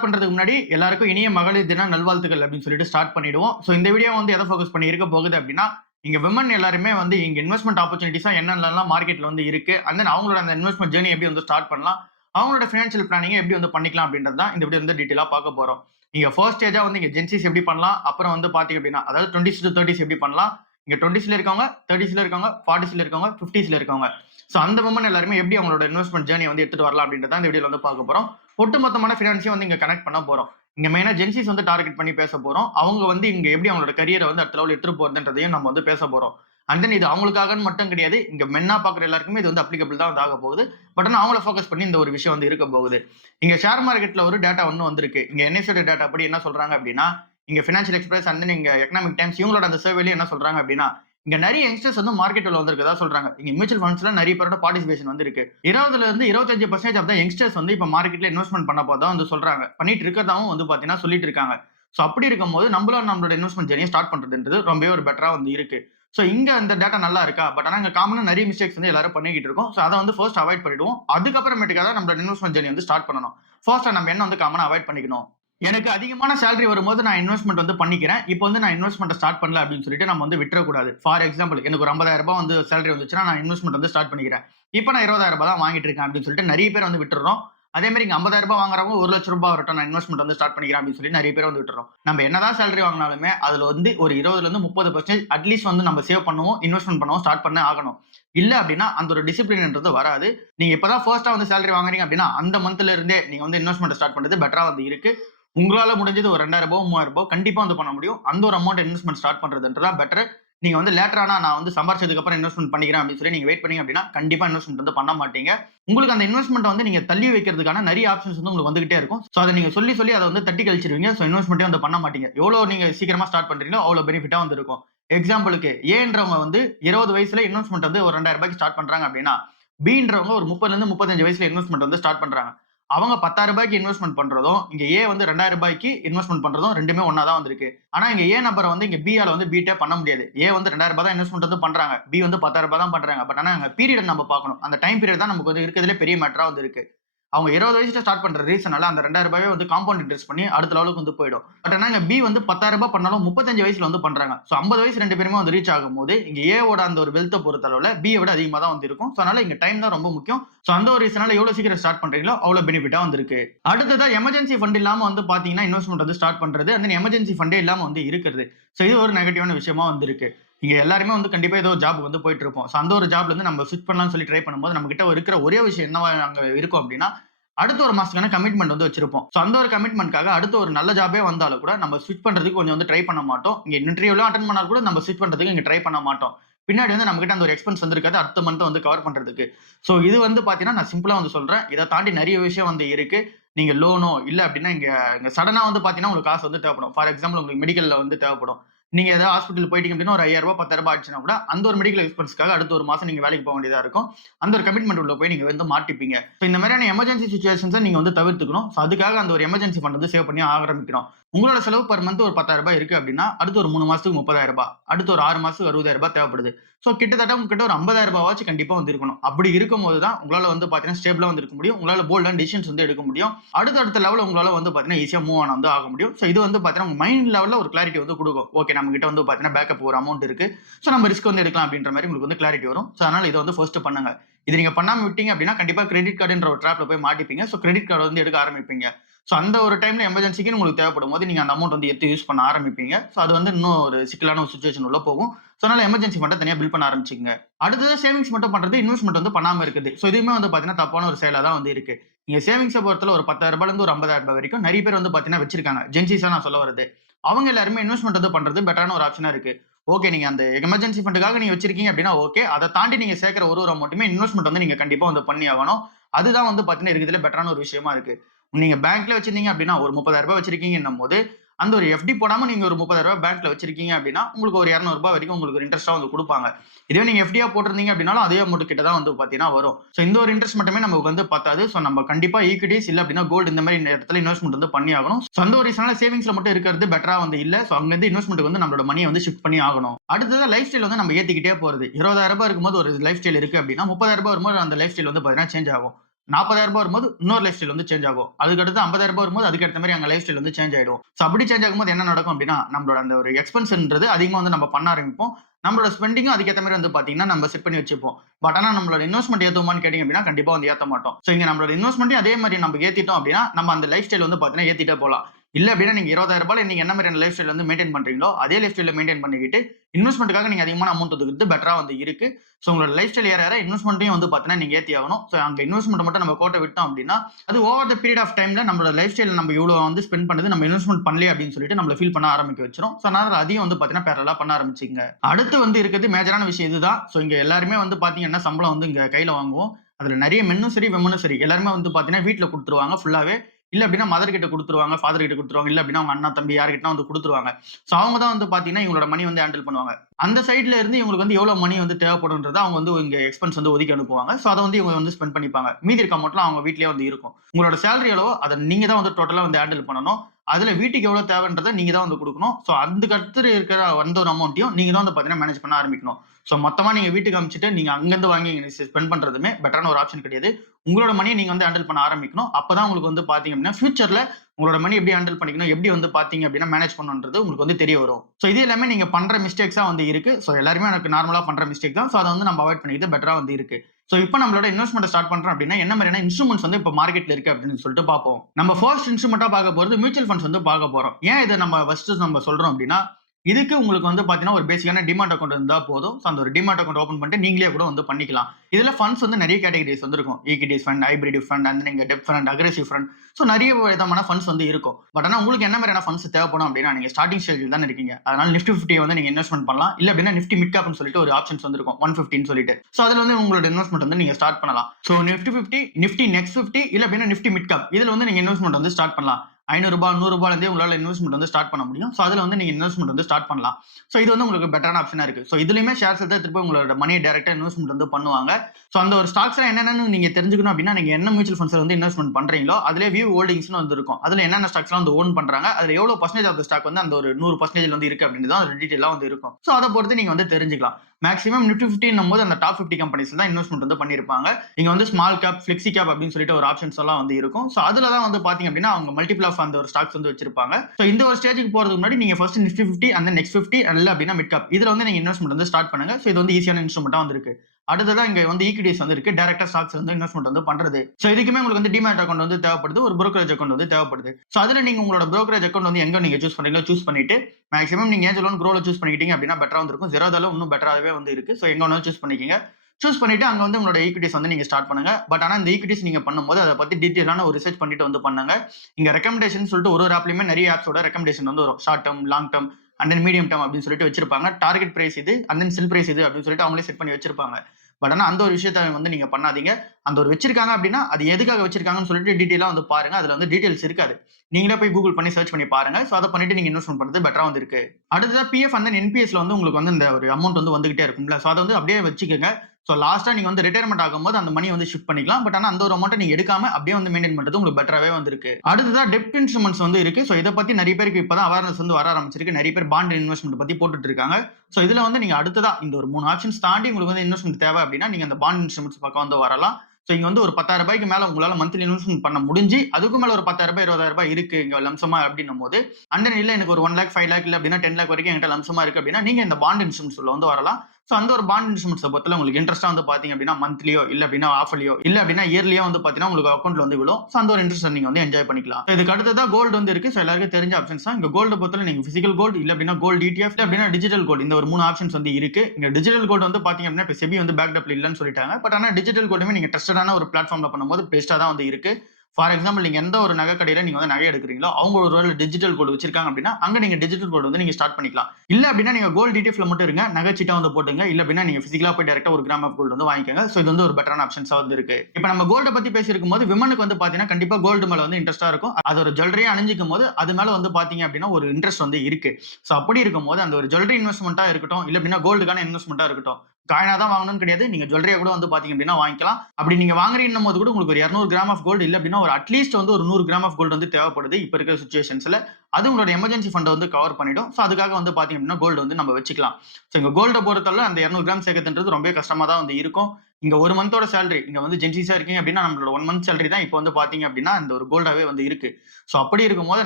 Start பண்றதுக்கு முன்னாடி எல்லாருக்கும் இனிய மகளிர் தின நல்வாழ்த்துக்கள் அப்படின்னு சொல்லிட்டு ஸ்டார்ட் பண்ணிடுவோம். ஸோ இந்த வீடியோ வந்து எதை ஃபோக்கஸ் பண்ணி இருக்க போகுது அப்படின்னா, இங்க விமன் எல்லாருமே வந்து இங்க இன்வெஸ்ட்மெண்ட் ஆப்பர்ச்சுனிட்டிஸா என்னென்னலாம் மார்க்கெட்ல வந்து இருக்கு. அண்ட் தென் அவங்களோட அந்த இன்வெஸ்ட்மெண்ட் ஜேர்னி எப்படி வந்து ஸ்டார்ட் பண்ணலாம், அவங்களோட ஃபினான்ஷியல் பிளானிங் எப்படி வந்து பண்ணிக்கலாம் அப்படின்றது தான் இந்த வீடியோ வந்து டீட்டெயிலா பார்க்க போறோம். இங்க ஃபர்ஸ்ட் ஸ்டேஜா வந்து இங்க ஜென்சிஸ் எப்படி பண்ணலாம், அப்புறம் வந்து பாத்தீங்க அப்படின்னா அதாவது 20s to 30s எப்படி பண்ணலாம், இங்க 20ஸ்ல இருக்கவங்க, 30ஸ்ல இருக்கவங்க, 40ஸ்ல இருக்கவங்க, 50ஸ்ல இருக்கவங்க. ஸோ அந்த விமன் எல்லாருமே எப்படி அவங்களோட இன்வெஸ்ட்மெண்ட் ஜேர்னி வந்து எடுத்துட்டு வரலாம் அப்படின்றத இந்த வீடியோல வந்து பார்க்க போறோம். ஒட்டுமொத்தமான ஃபினான்ஸையும் வந்து இங்க கனெக்ட் பண்ண போறோம். இங்க மெயினா ஜென்சிஸ் வந்து டார்கெட் பண்ணி பேச போறோம். அவங்க வந்து இங்க எப்படி அவங்களோட கரியரை வந்து அடுத்த லெவல் எடுத்துட்டு போறதுன்றதையும் நம்ம வந்து பேச போறோம். அண்ட் தென் இது அவங்களுக்காகன்னு மட்டும் கிடையாது. இங்க மென்னா பாக்குற எல்லாருக்குமே இது வந்து அப்ளிகபிள் தான் வந்து ஆக போகுது. பட் ஆனா அவங்கள ஃபோக்கஸ் பண்ணி இந்த ஒரு விஷயம் வந்து இருக்க போகுது. இங்க ஷேர் மார்க்கெட்ல ஒரு டேட்டா ஒன்னு வந்திருக்கு. இங்க என்எஸ்சியோட டேட்டா படி என்ன சொல்றாங்க அப்படின்னா, இங்க ஃபினான்ஷியல் எக்ஸ்பிரஸ் அண்ட் தென் இங்க எக்கனாமிக் டைம்ஸ் இவங்களோட அந்த சர்வேல என்ன சொல்றாங்க அப்படின்னா, இங்க நிறைய யங்ஸ்டர்ஸ் வந்து மார்க்கெட் உள்ள வந்திருக்கதா சொல்றாங்க. இங்க மியூச்சுவல் ஃபண்ட்ஸ்ல நிறைய பேரோட பார்ட்டிசிபேஷன் வந்து இருக்கு. 20ல இருந்து 25% ஆஃப் த யங்ஸ்டர்ஸ் வந்து இப்ப மார்க்கெட்ல இன்வெஸ்ட்மெண்ட் பண்ண போதா வந்து சொல்றாங்க. பண்ணிட்டு இருக்கதாவும் வந்து பாத்தீங்கன்னா சொல்லிட்டு இருக்காங்க. சோ அப்படி இருக்கும்போது நம்மளோட இன்வெஸ்ட்மெண்ட் ஜர்னியை ஸ்டார்ட் பண்றதுன்றது ரொம்பவே ஒரு பெட்டரா வந்து இருக்கு. சோ இங்க அந்த டேட்டா நல்லா இருக்கா, பட் ஆனா இங்க காமனா நிறைய மிஸ்டேக்ஸ் வந்து எல்லாரும் பண்ணிக்கிட்டு இருக்கோம். சோ அதை வந்து ஃபர்ஸ்ட் அவாய்ட் பண்ணிடுவோம். அதுக்கப்புறமேட்டுக்காக தான் நம்மளோட இன்வெஸ்ட்மெண்ட் ஜர்னி வந்து ஸ்டார்ட் பண்ணணும். ஃபர்ஸ்ட் நம்ம என்ன வந்து காமனா அவாய்ட் பண்ணிக்கணும். எனக்கு அதிகமான சேலரி வரும்போது நான் இன்வெஸ்ட்மெண்ட் வந்து பண்ணிக்கிறேன். இப்போ வந்து நான் இன்வெஸ்ட்மெண்ட் ஸ்டார்ட் பண்ணல அப்படின்னு சொல்லிட்டு நம்ம வந்து விட்டுறக்கூடாது. ஃபார் எக்ஸாம்பிள் எனக்கு ஒரு 50,000 வந்து சேலரி வந்துச்சுன்னா நான் இன்வெஸ்ட்மெண்ட் வந்து ஸ்டார்ட் பண்ணிக்கிறேன். இப்போ நான் 20,000 தான் வாங்கிட்டு இருக்கேன் அப்படின்னு சொல்லிட்டு நிறைய பேர் வந்து விட்டுறோம். அதே மாதிரி இங்க 50,000 வாங்குறவங்க 1 லட்சம் ரூபாய் வரட்டும் நான் இன்வெஸ்ட்மெண்ட் வந்து ஸ்டார்ட் பண்ணிக்கிறேன் அப்படின்னு சொல்லி நிறைய பேர் வந்து விட்டுறோம். நம்ம என்னதான் சேலரி வாங்கினாலுமே அதுல வந்து ஒரு 20ல இருந்து 30% அட்லீஸ்ட் வந்து நம்ம சேவ் பண்ணுவோம், இன்வெஸ்ட்மெண்ட் பண்ணுவோம், ஸ்டார்ட் பண்ண ஆகணும். இல்ல அப்படின்னா அந்த ஒரு டிசிப்ளின்ன்றது வராது. நீங்க இப்பதான் ஃபர்ஸ்டா வந்து சேலரி வாங்குறீங்க அப்படின்னா அந்த மந்த்ல இருந்தே நீங்க வந்து இன்வெஸ்ட்மெண்ட் ஸ்டார்ட் பண்றது பெட்டரா வந்து இருக்கு. உங்களால முடிஞ்சது ஒரு 2,000 3,000 கண்டிப்பா வந்து பண்ண முடியும். அந்த ஒரு அமௌண்ட் இன்வெஸ்ட்மெண்ட் ஸ்டார்ட் பண்றதுன்றதா பெட்டர். நீங்க வந்து லேட்டரானா நான் வந்து சம்பாரிச்சதுக்கு அப்புறம் இன்வெஸ்ட்மெண்ட் பண்ணிக்கிறேன் அப்படின்னு சொல்லி நீங்க வெயிட் பண்ணீங்க அப்படின்னா கண்டிப்பா இன்வெஸ்ட்மெண்ட் வந்து பண்ண மாட்டீங்க. உங்களுக்கு அந்த இன்வெஸ்ட்மெண்ட் வந்து நீங்க தள்ளி வைக்கிறதுக்கான நிறைய ஆப்ஷன்ஸ் வந்து உங்களுக்கு வந்துகிட்டே இருக்கும். சோ அதை நீங்க சொல்லி அதை வந்து தட்டி கழிச்சிருவீங்க. சோ இன்வெஸ்ட்மெண்ட்டே வந்து பண்ண மாட்டீங்க. எவ்வளவு நீங்க சீக்கிரமா ஸ்டார்ட் பண்றீங்களோ அவ்வளவு பெனிஃபிட்டா வந்து இருக்கும். எக்ஸாம்பிளுக்கு ஏன்றவங்க வந்து 20 வயசுல இன்வெஸ்ட்மெண்ட் வந்து ஒரு 2,000 ஸ்டார்ட் பண்றாங்க அப்படின்னா, பின்றவங்க ஒரு 30ல இருந்து 35 வயசுல இன்வெஸ்ட்மெண்ட் வந்து ஸ்டார்ட் பண்றாங்க. அவங்க 10,000 இன்வெஸ்ட்மெண்ட் பண்றதும் இங்க ஏ வந்து 2,000 இன்வெஸ்ட்மெண்ட் பண்றதும் ரெண்டுமே ஒன்னா தான் வந்திருக்கு. ஆனா இங்க ஏ நம்பரை வந்து இங்க பியால வந்து பீட்டே பண்ண முடியாது. ஏ வந்து 2,000 தான் இன்வெஸ்ட்மெண்ட் வந்து பண்றாங்க, பி வந்து 10,000 தான் பண்றாங்க. பட் ஆனா பீரியட் நம்ம பார்க்கணும். அந்த டைம் பீரியட் தான் நமக்கு வந்து இருக்கிறதுல பெரிய மேட்டரா வந்து இருக்கு. அவங்க 20 வயசுல ஸ்டார்ட் பண்ற ரீசனால அந்த 2,000 வந்து காம்பவுண்ட் இன்ட்ரெஸ்ட் பண்ணி அடுத்த லெவலுக்கு வந்து போயிடும். பட் ஆனா இங்க பி வந்து 10,000 பண்ணாலும் 35 வயசுல வந்து பண்றாங்க. சோ 50 வயசு ரெண்டு பேருமே வந்து ரீச் ஆகும்போது இங்க ஏ ஓட அந்த ஒரு வெல்த் பொறுத்த அளவுல பி விட அதிகமா தான் வந்து இருக்கும். சோ அதனால இங்க டைம் தான் ரொம்ப முக்கியம். சோ அந்த ஒரு ரீசனால எவ்வளவு சீக்கிரம் ஸ்டார்ட் பண்றீங்களோ அவ்வளவு பெனிஃபிட்டா வந்து இருக்கு. அடுத்ததா எமர்ஜென்சி ஃபண்ட் இல்லாம வந்து பாத்தீங்கன்னா இன்வெஸ்ட்மெண்ட் வந்து ஸ்டார்ட் பண்றது, அந்த எமர்ஜென்சி ஃபண்டே இல்லாம வந்து இருக்குது. சோ இது ஒரு நெகட்டிவான விஷயமா வந்து இருக்கு. இங்க எல்லாருமே வந்து கண்டிப்பா ஏதோ ஒரு ஜாப் வந்து போயிட்டு இருப்போம். சோ அந்த ஒரு ஜாப்ல இருந்து நம்ம ஸ்விட்ச் பண்ணலாம்னு சொல்லி ட்ரை பண்ணும்போது நம்ம கிட்ட இருக்கிற ஒரே விஷயம் என்னவா அங்க இருக்கும் அப்படின்னா, அடுத்த ஒரு மாசத்துக்கான கமிட்மெண்ட் வந்து வச்சிருப்போம். சோ அந்த ஒரு கமிட்மெண்ட்காக அடுத்த ஒரு நல்ல ஜாபே வந்தாலும் கூட நம்ம ஸ்விட்ச் பண்றதுக்கு கொஞ்சம் வந்து ட்ரை பண்ண மாட்டோம். இங்க இன்டர்வியூலாம் அட்டெண்ட் பண்ணாலும் கூட நம்ம ஸ்விட்ச் பண்றதுக்கு இங்க ட்ரை பண்ண மாட்டோம். பின்னாடி வந்து நம்ம கிட்ட அந்த ஒரு எக்ஸ்பென்ஸ் வந்திருக்காது அடுத்த மந்த் வந்து கவர் பண்றதுக்கு. சோ இது வந்து பாத்தீங்கன்னா நான் சிம்பிளா வந்து சொல்றேன். இதை தாண்டி நிறைய விஷயம் வந்து இருக்கு. நீங்க லோனோ இல்ல அப்படின்னா இங்க சடனா வந்து பாத்தீங்கன்னா உங்களுக்கு காசு வந்து தேவைப்படும். ஃபார் எக்ஸாம்பிள் உங்களுக்கு மெடிக்கல்ல வந்து தேவைப்படும். நீங்க ஏதாவது ஹாஸ்பிட்டல் போயிட்டீங்க அப்படின்னா ஒரு 5,000 10,000 ஆச்சுன்னா கூட அந்த ஒரு மெடிக்கல் எக்ஸ்பென்ஸ்க்காக அடுத்த ஒரு மாசம் நீங்க வேலைக்கு போக வேண்டியதா இருக்கும். அந்த ஒரு கமிட்மெண்ட் உள்ள போய் நீங்க வந்து மாட்டிப்பீங்க. சோ இந்த மாதிரியான எமர்ஜென்சி சிச்சுவேஷன்ஸை நீங்க வந்து தவிர்த்துக்கணும். சோ அதுக்காக அந்த ஒரு எமர்ஜென்சி ஃபண்ட் வந்து சேவ் பண்ணி ஆரம்பிக்கணும். உங்களோட செலவு பர் மந்த் ஒரு 10,000 இருக்கு அப்படின்னா அடுத்து ஒரு 3 மாசத்துக்கு 30,000, அடுத்து ஒரு 6 மாசத்துக்கு 60,000 தேவைப்படுது. சோ கிட்டத்தட்ட உங்ககிட்ட ஒரு 50,000 கண்டிப்பா வந்து இருக்கணும். அப்படி இருக்கும்போது தான் உங்களால வந்து பாத்தீங்கன்னா ஸ்டேபிளா வந்து இருக்க முடியும். உங்களால போல்டான டிசிஷன்ஸ் வந்து எடுக்க முடியும். அடுத்த லெவல் உங்களால வந்து பாத்தீங்கன்னா ஈஸியா மூவ் ஆன் வந்து ஆக முடியும். சோ இது வந்து பாத்தீங்கன்னா உங்க மைண்ட் லெவல்ல ஒரு கிளாரிட்டி வந்து கொடுக்கும். ஓகே நம்ம கிட்ட வந்து பாத்தீங்கன்னா பேக்கப் ஒரு அமௌண்ட் இருக்கு. சோ நம்ம ரிஸ்க் வந்து எடுக்கலாம் அப்படின்ற மாதிரி உங்களுக்கு வந்து கிளாரிட்டி வரும். சோ அதனால இதை வந்து ஃபர்ஸ்ட் பண்ணுங்க. இது நீங்க பண்ணாம விட்டீங்க அப்படின்னா கண்டிப்பா கிரெடிட் கார்டுன்ற ஒரு ட்ராப்ல போய் மாட்டிப்பீங்க. சோ கிரெடிட் கார்டு வந்து எடுக்க ஆரம்பிப்பீங்க. சோ அந்த ஒரு டைம்ல எமர்ஜென்சிக்கு உங்களுக்கு தேவைப்படும் போது நீங்க அந்த அமௌண்ட் வந்து எடுத்து யூஸ் பண்ண ஆரம்பிப்பீங்க. சோ அது வந்து இன்னும் ஒரு சிக்கலான ஒரு சிச்சுவேஷன் உள்ள போகும். சோ அதனால எமர்ஜென்சி ஃபண்ட தனியா பில்ட் பண்ண ஆரம்பிச்சுங்க. அடுத்தது சேவிங்ஸ் மட்டும் பண்றது, இன்வெஸ்ட்மெண்ட் வந்து பண்ணாம இருக்குது. சோ இதுவுமே வந்து பாத்தீங்கன்னா தப்பான ஒரு செயலா தான் வந்து இருக்கு. நீங்க சேவிங்ஸை பொறுத்தல ஒரு 10,000 இருந்து ஒரு 50,000 வரைக்கும் நிறைய பேர் வந்து பாத்தீங்கன்னா வச்சிருக்காங்க. ஜென்சிஸா நான் சொல்ல வருது. அவங்க எல்லாருமே இன்வெஸ்ட்மெண்ட் வந்து பண்றது பெட்டரான ஒரு ஆப்ஷனா இருக்கு. ஓகே நீங்க அந்த எமர்ஜென்சி ஃபண்டுக்காக நீங்க வச்சிருக்கீங்க அப்படின்னா ஓகே. அதை தாண்டி நீங்க சேர்க்கிற ஒரு அமௌண்ட்டுமே இன்வெஸ்ட்மெண்ட் வந்து நீங்க கண்டிப்பா வந்து பண்ணி ஆகணும். அதுதான் வந்து பாத்தீங்கன்னா இருக்கிறதுல பெட்டரான ஒரு விஷயமா இருக்கு. நீங்க பேங்க்ல வச்சிருந்தீங்க அப்படின்னா ஒரு 30,000 வச்சிருக்கீங்கன்னும் போது அந்த ஒரு எஃப்டி போடாம நீங்க ஒரு 30,000 பேங்க்ல வச்சிருக்கீங்க அப்படின்னா உங்களுக்கு ஒரு 200 வரைக்கும் உங்களுக்கு ஒரு இன்ட்ரெஸ்டா வந்து கொடுப்பாங்க. இதுவே நீங்க எஃப்டியா போட்டிருந்தீங்க அப்படின்னாலும் அதே அமௌண்ட் கிட்ட தான் வந்து பாத்தீங்கன்னா வரும். சோ இந்த ஒரு இன்ட்ரெஸ்ட் மட்டுமே நமக்கு வந்து பத்தாது. சோ நம்ம கண்டிப்பா ஈக்விட்டிஸ் இல்ல அப்படின்னா கோல்டு இந்த மாதிரி இடத்துல இன்வெஸ்ட்மெண்ட் வந்து பண்ணி ஆகணும். சோ அந்த ஒரு ரீசனால சேவிங்ஸ்ல மட்டும் இருக்கிறது பெட்டரா வந்து இல்ல. சோ அங்க இருந்து இன்வெஸ்ட்மெண்ட் வந்து நம்மளோட மணியை வந்து ஷிஃப்ட் பண்ணி ஆகணும். அடுத்தது லைஃப் ஸ்டைல் வந்து நம்ம ஏத்திக்கிட்டே போறது. 20,000 இருக்கும்போது ஒரு லைஃப் ஸ்டைல் இருக்கு அப்படின்னா 30,000 வரும்போது அந்த லைஃப் ஸ்டைல் வந்து பாத்தீங்கன்னா சேஞ்ச் ஆகும். 40,000 வரும்போது இன்னொரு லைஃப் ஸ்டைல் வந்து சேஞ்ச் ஆகும். அதுக்கடுத்து 50,000 வரும்போது அதுக்கு ஏத்த மாரி அங்க லைஃப் ஸ்டைல் வந்து சேஞ்ச் ஆயிடும். சோ அப்படி சேஞ்ச் ஆகும்போது என்ன நடக்கும் அப்படின்னா, நம்மளோட அந்த ஒரு எக்ஸ்பென்ஸ்ன்றது அதிகமா வந்து நம்ம பண்ண ஆரம்பிப்போம். நம்மளோட ஸ்பெண்டிங்கும் அதுக்கேத்த மாரி வந்து பாத்தீங்கன்னா, நம்ம செட் பண்ணி வச்சுப்போம். பட் ஆனா நம்மளோட இன்வெஸ்ட்மென்ட் ஏத்துவோமான்னு கேட்டீங்க அப்படின்னா, கண்டிப்பா வந்து ஏத்த மாட்டோம். சோ இங்க நம்மளோட இன்வெஸ்ட்மென்ட்டையும் அதே மாரி நம்ம ஏத்திட்டோம் அப்படின்னா, நம்ம அந்த லைஃப் ஸ்டைல் வந்து பாத்தீங்கன்னா ஏத்திட்டே போலாம். இல்ல அப்படின்னா நீங்க ரூ. 20,000 நீங்க என்ன மாரியான லைஃப் ஸ்டைல் வந்து மெயின்டெயின் பண்றீங்களோ, அதே லைஃப் ஸ்டைல மெயின்டெயின் பண்ணிக்கிட்டு, இன்வெஸ்ட்மென்ட்க்காக நீங்க அதிகமான அமௌண்ட் ஒதுக்குறது பெட்டரா வந்து இருக்கு. சோ உங்களோட லைஃப் ஸ்டைல் ஏற இன்வெஸ்ட்மென்ட்டையும் வந்து பாத்தீங்கன்னா நீங்க ஏத்தி ஆகணும். சோ அங்க இன்வெஸ்ட்மென்ட் மட்டும் நம்ம கோட்ட விட்டோம் அப்படின்னா, அது ஓவர் த பீரியட் ஆஃப் டைம்ல நம்மளோட லைஃப் ஸ்டைல் நம்ம இவ்ளோ வந்து ஸ்பெண்ட் பண்ணது நம்ம இன்வெஸ்ட்மென்ட் பண்ணலையே அப்படின்னு சொல்லிட்டு நம்மள ஃபீல் பண்ண ஆரம்பிக்க வச்சுரும். சோ அதனால அதையும் வந்து பாத்தீங்கன்னா பேரலலா பண்ண ஆரம்பிச்சுக்கங்க. அடுத்து வந்து இருக்கிறது மேஜரான விஷயம் இதுதான். சோ இங்க எல்லாருமே வந்து பாத்தீங்கன்னா சம்பளம் வந்து இங்க கையில வாங்குவோம். அதுல நெறைய மென்னும் சரி, விமென்னும் சரி எல்லாருமே வந்து பாத்தீங்கன்னா வீட்ல குடுத்துருவாங்க ஃபுல்லாவே. இல்ல அப்படின்னா மதர் கிட்ட குடுத்துருவாங்க, ஃபாதர் கிட்ட குடுத்துருவாங்க. இல்ல அப்படின்னா அவங்க அண்ணா, தம்பி யார்கிட்டனா வந்து குடுத்துருவாங்க. சோ அவங்க தான் வந்து பாத்தீங்கன்னா இவங்களோட மணி வந்து ஹேண்டில் பண்ணுவாங்க. அந்த சைட்ல இருந்து இவங்களுக்கு வந்து எவ்வளவு மணி வந்து தேவைப்படும்ன்றத அவங்க வந்து இங்க எக்ஸ்பென்ஸ் வந்து ஒதுக்கி அனுப்புவாங்க. சோ அத வந்து இவங்க வந்து ஸ்பெண்ட் பண்ணிப்பாங்க. மீதி இருக்க அமௌண்ட்லாம் அவங்க வீட்லயே வந்து இருக்கும். உங்களோட சேலரி எவ்வளவோ அத நீங்க தான் வந்து டோட்டலா வந்து ஹேண்டில் பண்ணணும். அதுல வீட்டுக்கு எவ்வளவு தேவைன்றத நீங்க தான் வந்து குடுக்கணும். சோ அதுக்கு அடுத்து இருக்கிற அந்த ஒரு அமௌண்ட்டையும் நீங்க தான் வந்து பாத்தீங்கன்னா மேனேஜ் பண்ண ஆரம்பிக்கணும். சோ மொத்தமா நீங்க வீட்டுக்கு அனுப்பிச்சுட்டு நீங்க அங்கிருந்து வாங்கி ஸ்பெண்ட் பண்றதுமே பெட்டரான ஒரு ஆப்ஷன் கிடையாது. உங்களோட மணிய நீங்க வந்து ஹேண்டில் பண்ண ஆரம்பிக்கணும். அப்பதான் உங்களுக்கு வந்து பாத்தீங்க அப்படின்னா ஃபியூச்சர்ல உங்களோட மணி எப்படி ஹேண்டில் பண்ணிக்கணும், எப்படி வந்து பாத்தீங்க அப்படின்னா மேனேஜ் பண்ணணும்ன்றது உங்களுக்கு வந்து தெரிய வரும். சோ இது எல்லாமே நீங்க பண்ற மிஸ்டேக்ஸா வந்து இருக்கு. சோ எல்லாருமே எனக்கு நார்மலா பண்ற மிஸ்டேக் தான். சோ அத வந்து நம்ம அவாய்ட் பண்ணிக்கிறது பெட்டரா வந்து இருக்கு. சோ இப்ப நம்மளோட இன்வெஸ்ட்மென்ட் ஸ்டார்ட் பண்றோம் அப்படின்னா, என்ன மாதிரியான இன்ஸ்ட்ருமென்ட்ஸ் வந்து இப்ப மார்க்கெட்ல இருக்கு அப்படின்னு சொல்லிட்டு பார்ப்போம். நம்ம ஃபர்ஸ்ட் இன்ஸ்ட்ருமென்ட்டா பார்க்க போறது மியூச்சுவல் ஃபண்ட்ஸ் வந்து பார்க்க போறோம். ஏன் இத நம்ம ஃபர்ஸ்ட் நம்ம சொல்றோம் அப்படின்னா, இதுக்கு உங்களுக்கு வந்து பார்த்தீங்கன்னா, ஒரு பேசிக்கான டிமாட் அக்கவுண்ட் இருந்தா போதும். சோ அந்த ஒரு டிமாட் அக்கவுண்ட் ஓப்பன் பண்ணிட்டு நீங்களே கூட வந்து பண்ணிக்கலாம். இதுல ஃபண்ட்ஸ் வந்து நெறைய கேட்டகரிஸ் வந்து இருக்கும். Equities fund, hybrid fund, and நீங்க டெப்ட் ஃபண்ட், அக்ரெசிவ் ஃபண்ட். சோ நெறைய விதமான ஃபண்ட்ஸ் வந்து இருக்கும். பட் ஆனா உங்களுக்கு என்ன மாதிரியான ஃபண்ட்ஸ் தேவைப்படும் அப்படின்னா, நீங்க ஸ்டார்ட்டிங் ஸ்டேஜ்ல தானே இருக்கீங்க. அதனால நிஃப்டி 50 வந்து நீங்க இன்வெஸ்ட்மென்ட் பண்ணலாம். இல்ல அப்படின்னா நிஃப்டி மிட் கேப்னு சொல்லிட்டு ஒரு ஆப்ஷன்ஸ் வந்து இருக்கும். 150ன்னு சொல்லிட்டு. சோ அதுல வந்து உங்களோட இன்வெஸ்ட்மென்ட் வந்து நீங்க ஸ்டார்ட் பண்ணலாம். சோ நிஃப்டி 50, நிஃப்டி நெக்ஸ்ட் 50 இல்ல அப்படின்னா நிஃப்டி மிட் கேப். இதுல வந்து நீங்க இன்வெஸ்ட்மென்ட் வந்து ஸ்டார்ட் பண்ணலாம். ரூ. 500 ரூ. 100ல இருந்தே உங்களால இன்வெஸ்ட்மென்ட் வந்து ஸ்டார்ட் பண்ண முடியும். சோ அதுல வந்து நீங்க இன்வெஸ்ட்மென்ட் வந்து ஸ்டார்ட் பண்ணலாம். சோ இது வந்து உங்களுக்கு பெட்டரான ஆப்ஷனா இருக்கு. சோ இதுலயுமே ஷேர்ஸ் எடுத்தா திருப்பி உங்களோட மணிய டைரக்ட்டா இன்வெஸ்ட்மென்ட் வந்து பண்ணுவாங்க. சோ அந்த ஒரு ஸ்டாக்ஸ்லாம் என்னென்னன்னு நீங்க தெரிஞ்சுக்கணும் அப்படின்னா, நீங்க என்ன மியூச்சுவல் ஃபண்ட்ஸ்ல வந்து இன்வெஸ்ட்மென்ட் பண்றீங்களோ, அதிலே வியூ ஹோல்டிங்ஸ்னு வந்து இருக்கும். அதுல என்னென்ன ஸ்டாக்ஸ்லாம் வந்து ஓன் பண்றாங்க, அதுல எவ்வளவு பெர்சன்டேஜ் ஆஃப் த ஸ்டாக் வந்து அந்த ஒரு 100% வந்து இருக்கு அப்படின்றது தான் அதுல டீடைலா வந்து இருக்கும். சோ அத பொறுத்து நீங்க வந்து தெரிஞ்சுக்கலாம். மேக்ஸிமம் நிஃப்டி 50ன்னும்போது அந்த டாப் 50 கம்பெனிஸ்ல தான் இன்வெஸ்ட்மென்ட் வந்து பண்ணியிருப்பாங்க. இங்க வந்து ஸ்மால் கேப், ஃப்ளெக்ஸி கேப் அப்படின்னு சொல்லிட்டு ஒரு ஆப்ஷன்ஸ் எல்லாம் வந்து இருக்கும். சோ அதுல தான் வந்து பாத்தீங்க அப்படின்னா, அவங்க மல்டிபிள் ஆஃப் அந்த ஒரு ஸ்டாக்ஸ் வந்து வச்சிருப்பாங்க. சோ இந்த ஒரு ஸ்டேஜ்க்கு போறதுக்கு முன்னாடி நீங்க first Nifty 50 and then next 50 இல்ல அப்படின்னா மிட் கேப். இதுல வந்து நீங்க இன்வெஸ்ட்மென்ட் வந்து ஸ்டார்ட் பண்ணுங்க. சோ இது வந்து ஈஸியான இன்ஸ்ட்ருமென்ட்டா வந்து இருக்கு. அடுத்ததா இங்க வந்து ஈக்விட்டிஸ் வந்து இருக்கு. டைரக்ட்டா ஸ்டாக்ஸ் வந்து இன்வெஸ்ட்மென்ட் வந்து பண்றது. சோ இதுக்குமே உங்களுக்கு வந்து டிமேட் அக்கவுண்ட் வந்து தேவைப்படுது. ஒரு புரோக்கரேஜ் அக்கவுண்ட் வந்து தேவைப்படுது. சோ அதுல நீங்க உங்களோட புரோக்கரேஜ் அக்கவுண்ட் வந்து எங்க நீங்க சூஸ் பண்றீங்களோ சூஸ் பண்ணிட்டு, மேக்ஸிமம் நீங்க ஏஞ்சல் ஒன் குரோல சூஸ் பண்ணிக்கிட்டீங்க அப்படின்னா பெட்டரா வந்து இருக்கும். ஜெரோதால இன்னும் பெட்டராவே வந்து இருக்கு. சோ எங்க வேணாலும் சூஸ் பண்ணிக்கங்க. சூஸ் பண்ணிட்டு அங்க வந்து உங்களோட ஈக்விட்டிஸ் வந்து நீங்க ஸ்டார்ட் பண்ணுங்க. பட் ஆனா இந்த ஈக்விட்டிஸ் நீங்க பண்ணும்போது அத பத்தி டீடைலான ஒரு ரிசர்ச் பண்ணிட்டு வந்து பண்ணுங்க. இங்க ரெக்கமெண்டேஷன் சொல்லிட்டு ஒரு ஆப்லயுமே நெறைய ஆப்ஸோட ரெக்கமெண்டேஷன் வந்து வரும். Short term, long term and then medium term அப்படின்னு சொல்லிட்டு வச்சிருப்பாங்க. டார்கெட் பிரைஸ் இது அண்ட் தென் செல் பிரைஸ் இது அப்படின்னு சொல்லிட்டு அவங்களே செட் பண்ணி வச்சிருப்பாங்க. பட் ஆனா அந்த ஒரு விஷயத்த வந்து நீங்க பண்ணாதீங்க. அந்த ஒரு வச்சிருக்காங்க அப்படின்னா, அது எதுக்காக வச்சிருக்காங்கன்னு சொல்லிட்டு டீடைலா வந்து பாருங்க. அதுல வந்து டீடைல்ஸ் இருக்காது. நீங்களே போய் கூகுள் பண்ணி சர்ச் பண்ணி பாருங்க. சோ அத பண்ணிட்டு நீங்க இன்வெஸ்ட்மென்ட் பண்றது பெட்டரா வந்து இருக்கு. அடுத்ததா பிஎஃப் அண்ட் தென் என்பிஎஸ்ல வந்து உங்களுக்கு வந்து இந்த ஒரு அமௌண்ட் வந்து வந்துகிட்டே இருக்கும்ல. சோ அத வந்து அப்படியே வச்சுக்கங்க. சோ லாஸ்ட்டா நீங்க வந்து ரிடையர்மென்ட் ஆகும்போது அந்த மணி வந்து ஷிஃப்ட் பண்ணிக்கலாம். பட் ஆனா அந்த ஒரு அமௌண்ட்ட நீங்க எடுக்காம அப்படியே வந்து மெயின்டெயின் பண்றது உங்களுக்கு பெட்டராவே வந்து இருக்கு. அடுத்ததா டெப்ட் இன்ஸ்ட்ருமென்ட்ஸ் வந்து இருக்கு. சோ இத பத்தி நெறைய பேருக்கு இப்ப தான் அவேர்னஸ் வந்து வர ஆரம்பிச்சிருக்கு. நெறைய பேர் பாண்ட் இன்வெஸ்ட்மென்ட் பத்தி போட்டுட்டு இருக்காங்க. சோ இதுல வந்து நீங்க அடுத்ததா இந்த ஒரு 3 ஆப்ஷன்ஸ் தாண்டி உங்களுக்கு வந்து இன்வெஸ்ட்மென்ட் தேவை அப்படின்னா, நீங்க அந்த பாண்ட் இன்ஸ்ட்ருமென்ட்ஸ் பக்கம் வந்து வரலாம். சோ இங்க வந்து ஒரு ரூ. 10,000க்கு மேல உங்களால மந்த்லி இன்வெஸ்ட்மென்ட் பண்ண முடிஞ்சு, அதுக்கும் மேல ஒரு ரூ. 10,000 ரூ. 20,000 இருக்கு இங்க லம்சமா அப்படின்னும்போது, அண்ட் தென் இல்ல எனக்கு ஒரு 1 லாக், 5 லாக் இல்ல அப்படின்னா 10 லாக் வரைக்கும் என்கிட்ட லம்சமா இருக்கு அப்படின்னா, நீங்க இந்த பாண்ட் இன்ஸ்ட்ருமென்ட்ஸ் உள்ள வந்து வரலாம். சோ அந்த ஒரு பாண்ட் இன்ஸ்ட்ருமென்ட்ஸ பொறுத்தவரை உங்களுக்கு இன்ட்ரெஸ்ட்டா வந்து பாத்தீங்க அப்படின்னா மந்த்லியோ இல்ல அப்படின்னா ஹாஃப்லியோ இல்ல அப்படின்னா இயர்லியோ வந்து பாத்தீங்கன்னா உங்களுக்கு அக்கவுண்ட்ல வந்து விழும். சோ அந்த ஒரு இன்ட்ரெஸ்ட் நீங்க வந்து என்ஜாய் பண்ணிக்கலாம். So இதுக்கு அடுத்ததா கோல்டு வந்து இருக்கு. சோ எல்லாருக்கும் தெரிஞ்ச ஆப்ஷன்ஸ் தான். இங்க கோல்ட பொறுத்தவரை நீங்க பிசிக்கல் கோல்டு இல்ல அப்படின்னா கோல்டு ETF இல்ல அப்படின்னா டிஜிட்டல் கோல்டு இந்த ஒரு 3 ஆப்ஷன்ஸ் வந்து இருக்கு. இங்க டிஜிட்டல் கோல்டு வந்து பாத்தீங்க அப்படின்னா இப்ப செபி வந்து பேக்ட் அப்ல இல்லன்னு சொல்லிட்டாங்க. பட் ஆனா டிஜிட்டல் கோல்டுமே நீங்க ட்ரஸ்டடான ஒரு பிளாட்ஃபார்ம்ல பண்ணும்போது பெஸ்ட்டா தான் வந்து இருக்கு. ஃபார் எக்ஸாம்பிள் நீங்க எந்த ஒரு நகை கடையில நீங்க வந்து நகை எடுக்கிறீங்களோ அவங்க ஒரு வேளை டிஜிட்டல் கோல்டு வச்சிருக்காங்க அப்படின்னா அங்க நீங்க டிஜிட்டல் கோல்டு வந்து நீங்க ஸ்டார்ட் பண்ணிக்கலாம். இல்ல அப்படின்னா நீங்க கோல்டு ETFல மட்டும் இருங்க. நகை சீட்டா வந்து போட்டுங்க. இல்ல அப்படின்னா நீங்க பிசிக்கலா போய் டைரக்டா ஒரு கிராம் ஆஃப் கோல்டு வந்து வாங்கிக்கோங்க. சோ இது வந்து ஒரு பெட்டரான ஆப்ஷன்ஸா வந்து இருக்கு. இப்ப நம்ம கோல்ட பத்தி பேசியிருக்கும் போது விமனுக்கு வந்து பாத்தீங்கன்னா கண்டிப்பா கோல்டு மேல வந்து இன்ட்ரெஸ்டா இருக்கும். அது ஒரு ஜுவல்லரியா அணிஞ்சிக்கும் போது அது மேல வந்து பாத்தீங்க அப்படின்னா ஒரு இன்ட்ரெஸ்ட் வந்து இருக்கு. சோ அப்படி இருக்கும்போது அந்த ஒரு ஜுவல்லரி இன்வெஸ்ட்மெண்ட்டா இருக்கட்டும் இல்ல அப்படின்னா கோல்டுக்கான இன்வெஸ்ட்மெண்ட்டா இருக்கட்டும். காயினா தான் வாங்கணும்னு கிடையாது. நீங்க ஜுவல்லரியா கூட வந்து பாத்தீங்க அப்படின்னா வாங்கிக்கலாம். அப்படி நீங்க வாங்குறீங்கன்னும் போது கூட உங்களுக்கு ஒரு 200 கிராம் ஆஃப் கோல்டு இல்ல அப்படின்னா ஒரு அட்லீஸ்ட் வந்து ஒரு 100 கிராம் ஆஃப் கோல்டு வந்து தேவைப்படுது இப்ப இருக்கிற சிச்சுவேஷன்ஸ்ல. அது உங்களோட எமர்ஜென்சி ஃபண்ட வந்து கவர் பண்ணிடும். சோ அதுக்காக வந்து பாத்தீங்க அப்படின்னா கோல்டு வந்து நம்ம வச்சுக்கலாம். சோ இங்க கோல்ட பொறுத்தவரை அந்த 200 கிராம் சேர்க்கறதுன்றது ரொம்பவே கஷ்டமா தான் வந்து இருக்கும். இங்க 1 மந்தோட சேலரி இங்க வந்து ஜென்சிஸா இருக்கீங்க அப்படின்னா நம்மளோட 1 மந்த் சேலரி தான் இப்போ வந்து பாத்தீங்க அப்படின்னா இந்த ஒரு கோல்டாவே வந்து இருக்கு. ஸோ அப்படி இருக்கும்போது